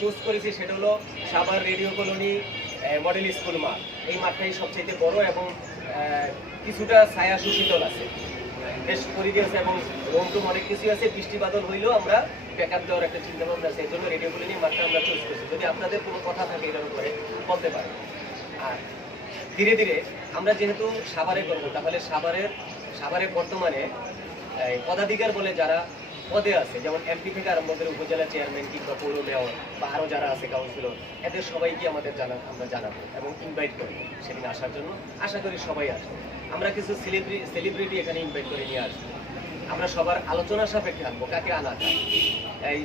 Choose করেছি সেটা হলো Savar radio colony model school মাঠ এই মাঠটাই সবচেয়ে বড় এবং কিছুটা ছায়া সুশীতল আছে। বেশ আছে এবং রোম টুম অনেক কিছু আছে বৃষ্টি বাদল হইলেও আমরা ব্যাকআপ দেওয়ার একটা চিন্তা ভাবনা আছে। এই জন্য রেডিও কলোনি মাঠটা আমরা চুজ করছি। যদি আপনাদের কোনো কথা থাকে এটার উপরে, বলতে পারেন। আর ধীরে ধীরে আমরা যেহেতু সাভারে করব, তাহলে সাভারের সাভারে বর্তমানে পদাধিকার বলে যারা পদে আছে, যেমন এমপি থেকে আরম্ভ করে উপজেলা চেয়ারম্যান কিংবা পৌর মেয়র বা আরও যারা আছে কাউন্সিলর এদের সবাইকে আমাদের জানা, আমরা জানাব এবং ইনভাইট করব সেদিন আসার জন্য। আশা করি সবাই আসবে। আমরা কিছু সেলিব্রিটি সেলিব্রিটি এখানে ইনভাইট করে নিয়ে আসব। আমরা সবার আলোচনা সাপেক্ষে আনব, কাকে আনা যায়? এই,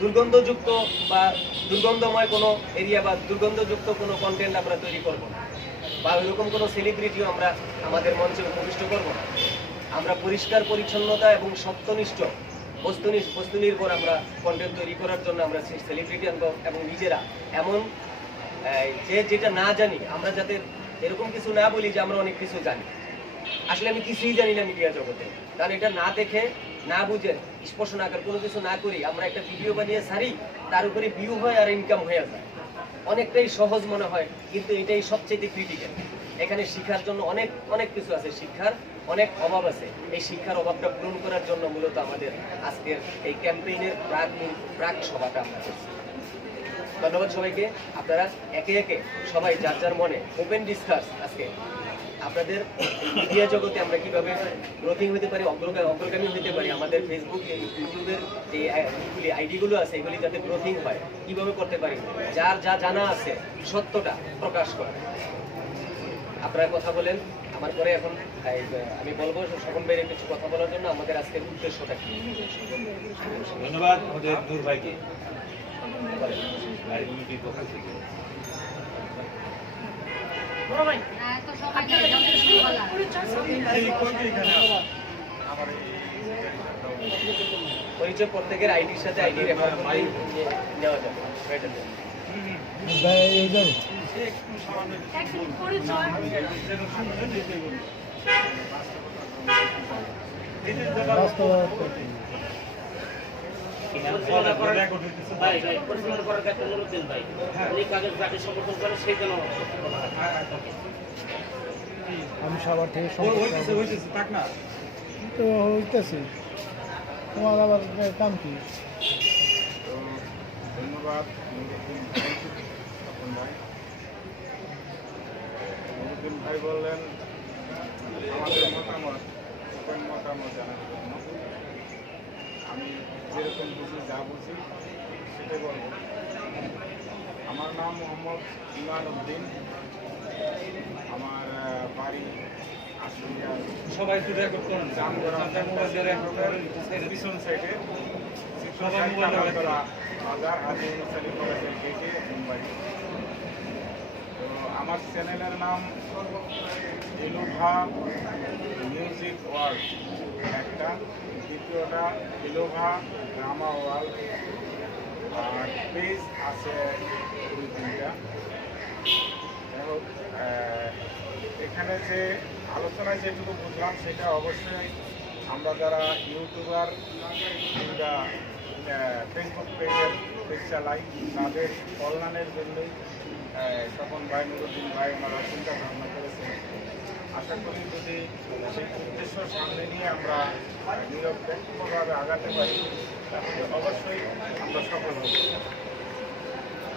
দুর্গন্ধযুক্ত বা দুর্গন্ধময় কোনো এরিয়া বা দুর্গন্ধযুক্ত কোনো কন্টেন্ট আমরা তৈরি করব না। বা ওইরকম কোনো সেলিব্রিটিও আমরা আমাদের মঞ্চে উপবিষ্ট করব না। আমরা পরিষ্কার, পরিচ্ছন্নতা এবং সত্যনিষ্ঠ বস্তুনিষ্ঠ বস্তু নির্ভর আমরা কন্টেন্ট তৈরি করার জন্য আমরা সেলিব্রিটি আনব এবং নিজেরা এমন যে যেটা না জানি, আমরা যাতে এরকম কিছু না বলি যে আমরা অনেক কিছু জানি। আসলে আমি কিছুই জানি না মিডিয়া জগতে। কারণ এটা না দেখে, না বুঝে, স্পর্শ না করে, কোনো কিছু না করি, আমরা একটা ভিডিও বানিয়ে সারি, তার উপরে ভিউ হয় আর ইনকাম হয়ে যায়। অনেকটাই সহজ মনে হয়, কিন্তু এটাই সবচেয়ে ক্রিটিক্যাল এখানে শিক্ষার জন্য অনেক অনেক কিছু আছে। শিক্ষার অনেক অভাব আছে। এই শিক্ষার অভাবটা পূরণ করার জন্য মূলত আমাদের আজকের এই ক্যাম্পেইনের প্রাক প্রাক সভাটা আমরা করছি। ধন্যবাদ সবাইকে। আপনারা একে একে সবাই যার যার মনে ওপেন ডিসকাস আজকে। আপনাদের মিডিয়া জগতে আমরা কীভাবে গ্রোথিং হতে পারি, অগ্রগা- অগ্রগামী হতে পারি, আমাদের ফেসবুক ইউটিউবের যে আইগুলি আইডিগুলো আছে, এগুলি যাতে গ্রোথিং হয়, কীভাবে করতে পারি, যার যা জানা আছে, সত্যটা প্রকাশ করে। আপনারা কথা বলেন। আমার পরে এখন আমি বলব সকল বাইরে কিছু কথা বলার জন্য আমাদের আজকের উদ্দেশ্যটা কি? ধন্যবাদ আমাদের নূর ভাইকে। পরিচয় প্রত্যেকের আইডির সাথে আইডি রেফার নেওয়া যাবে। আমি সবার থেকে তো হইতেছে। তোমার আবার কাম কি? তো ধন্যবাদ ভাই বললেন আমাদের মতামত মতামত জানার জন্য? আমি যেরকম বুঝি যা বুঝি সেটাই বলব। আমার নাম মোহাম্মদ ইমান উদ্দিন। আমার বাড়ি সবাই পিছন সাইডে। বাজার গেটে মুম্বাই। আমার চ্যানেলের নাম ইলোভা মিউজিক ওয়ার্ল্ড। একটা, দ্বিতীয়টা ইলোভা ড্রামা ওয়ার্ল্ড। আর পেজ আছে দুই তিনটা। এখানে যে আলোচনায় যেটুকু বুঝলাম, সেটা অবশ্যই আমরা যারা ইউটিউবার কিংবা ফেসবুক পেজের পেজ চালাই তাদের কল্যাণের জন্যই তখন ভাই নুরুদ্দিন ভাই ওনারা চিন্তা ভাবনা করেছেন। আশা করি যদি সেই উদ্দেশ্য সামনে নিয়ে আমরা নিরপেক্ষভাবে আগাতে পারি, তাহলে অবশ্যই আমরা সফল হব।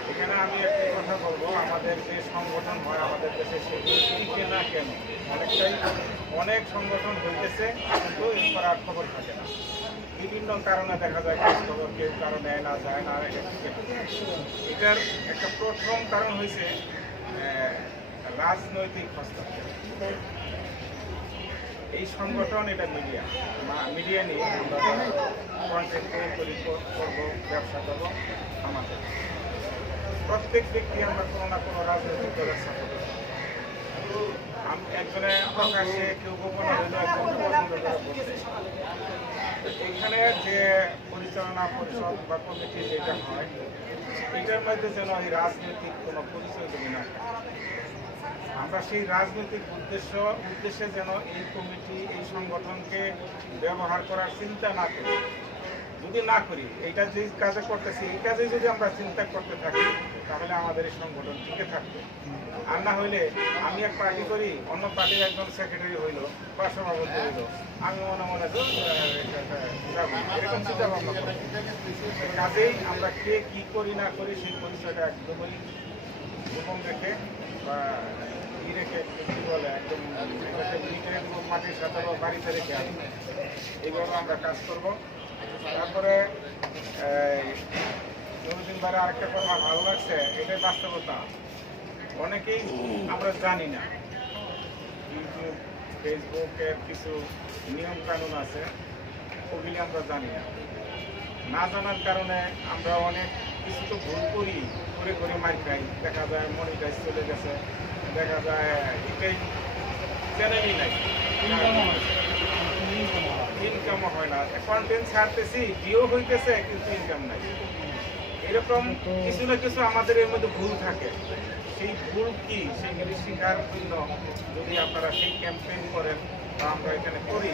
এখানে আমি একটি কথা বলব, আমাদের যে সংগঠন হয়, আমাদের দেশে সেগুলো টিকে না কেন, অনেকটাই অনেক সংগঠন হইতেছে, কিন্তু আর খবর থাকে না। বিভিন্ন কারণে দেখা যায় খবর কেউ কারও নেয় না, যায় না। এটার একটা প্রথম কারণ হয়েছে রাজনৈতিক হস্তক্ষেপ। এই সংগঠন এটা মিডিয়া মিডিয়া নিয়ে আমরা তৈরি কর- করব, ব্যবসা করব আমাদের। প্রত্যেক ব্যক্তি আমরা কোনো না কোনো রাজনৈতিক দলের সাপোর্ট এখানে যে পরিচালনা পরিষদ বা কমিটি যেটা হয়, এটার মধ্যে যেন এই রাজনৈতিক কোনো পরিচয় যদি না আমরা সেই রাজনৈতিক উদ্দেশ্য, উদ্দেশ্যে যেন এই কমিটি, এই সংগঠনকে ব্যবহার করার চিন্তা না করি। যদি না করি, এইটা যে কাজে করতেছি, এই কাজে যদি আমরা চিন্তা করতে থাকি তাহলে আমাদের এই সংগঠন টিকে থাকবে আর না হইলে আমি এক পার্টি করি অন্য পার্টির একজন সেক্রেটারি হইল বা সভাপতি হইল আমি মনে মনে। এরকম চিন্তা ভাবনা করি। কাজেই আমরা কে কি করি না করি সেই পরিচয়টা একদমই গোপন রেখে বা ই রেখে কি বলে একদম মাটির সাথে বা বাড়িতে রেখে আমি এইভাবে আমরা কাজ করব তারপরে নুরুদ্দিন বারে আরেকটা কথা ভালো লাগছে এটাই বাস্তবতা। অনেকেই আমরা জানি না। ইউটিউব ফেসবুকের কিছু নিয়ম কানুন আছে ওগুলি আমরা জানি না। না জানার কারণে আমরা অনেক কিছু তো ভুল করি করে করে মার খাই। দেখা যায় মনিটাইজ চলে গেছে। দেখা যায় এটাই চ্যানেলই নাই। ইনকাম হয়। না। কন্টেন্ট ছাড়তেছি ভিউ হইতেছে কিন্তু ইনকাম নাই। এরকম কিছু না কিছু আমাদের এর মধ্যে ভুল থাকে। সেই ভুল কি? সেগুলি শেখার জন্য যদি আপনারা সেই ক্যাম্পেইন করেন বা আমরা এখানে করি,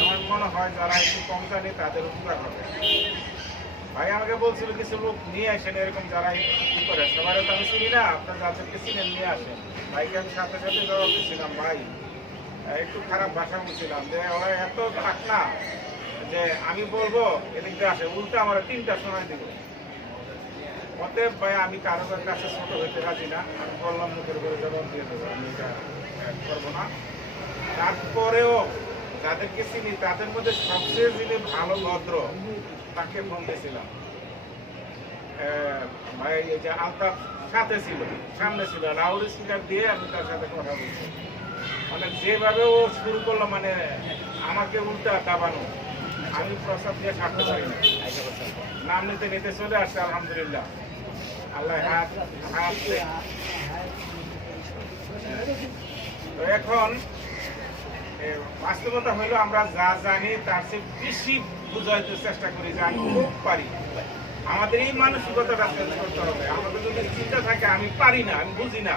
আমার মনে হয় যারা একটু কম জানে তাদের উপকার হবে। ভাই আমাকে বলছিল কিছু লোক নিয়ে আসেন, এরকম যারা কি করে? সবার তো আমি চিনি না, আপনার যাদেরকে চিনেন নিয়ে আসেন। ভাইকে আমি সাথে সাথে জবাব দিচ্ছিলাম ভাই, একটু খারাপ ভাষা বলছিলাম যে, ওরা এত থাক না যে, আমি বলব, এদিক দিয়ে আসে, উল্টা আমার তিনটা সময় দিব অতএব ভাই, আমি কারও কাছে ছোট হইতে রাজি না। আমি বললাম, মুখের উপরে জবাব দিয়ে দেবো, আমি এটা করব না। তারপরেও যাদেরকে চিনি, তাদের মধ্যে সবচেয়ে যিনি ভালো ভদ্র, তাকে ফোন দিয়েছিলাম। ভাই, এই যে আলতাফ সাথে ছিল, সামনে ছিল লাউড স্পিকার দিয়ে আমি তার সাথে কথা বলছি। মানে যেভাবে ও শুরু করল মানে আমাকে উল্টা দাবানো, আমি প্রসাদ দিয়ে ছাড়তে পারি না নাম নিতে নিতে চলে আসছে, আলহামদুলিল্লাহ। তো এখন বাস্তবতা হইল আমরা যা জানি, তার চেয়ে বেশি বুঝাইতে চেষ্টা করি যে আমি খুব পারি। আমাদের এই মানসিকতাটা চেঞ্জ করতে হবে। আমাদের যদি চিন্তা থাকে, আমি পারি না, আমি বুঝি না,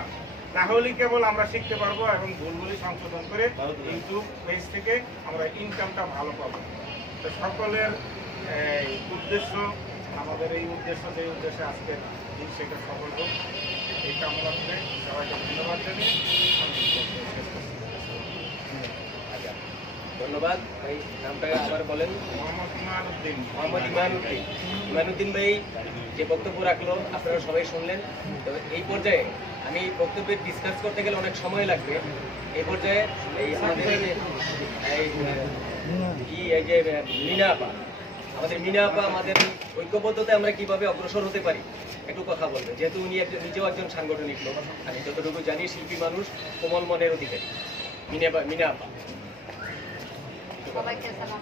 তাহলে কেবল আমরা শিখতে পারব এবং ভুলগুলি সংশোধন করে ইউটিউব পেজ থেকে আমরা ইনকামটা ভালো পাবো। তো সকলের উদ্দেশ্য আমাদের এই উদ্দেশ্য যে উদ্দেশ্যে আজকে দিন সেটা সফল হোক এই কামনা করে সবাইকে ধন্যবাদ জানিয়ে। আচ্ছা, ধন্যবাদ। ভাই নামটা আবার বলেন। মোহাম্মদ ইমানুদ্দিন। মোহাম্মদ ইমানুদ্দিন। ইমানুদ্দিন ভাই যে বক্তব্য রাখল আপনারা সবাই শুনলেন। তো এই পর্যায়ে আমি বক্তব্যে ডিসকাস করতে গেলে অনেক সময় লাগবে। এই পর্যায়ে এই আমাদের এই যে মিনা আপা আমাদের মিনা বা আমাদের ঐক্যবদ্ধতে আমরা কীভাবে অগ্রসর হতে পারি? একটু কথা বলবেন। যেহেতু উনি একজন, নিজেও একজন সাংগঠনিক লোক, আমি যতটুকু জানি শিল্পী মানুষ, কোমল মনের অধিকারী। মিনা বা, মিনা আপা।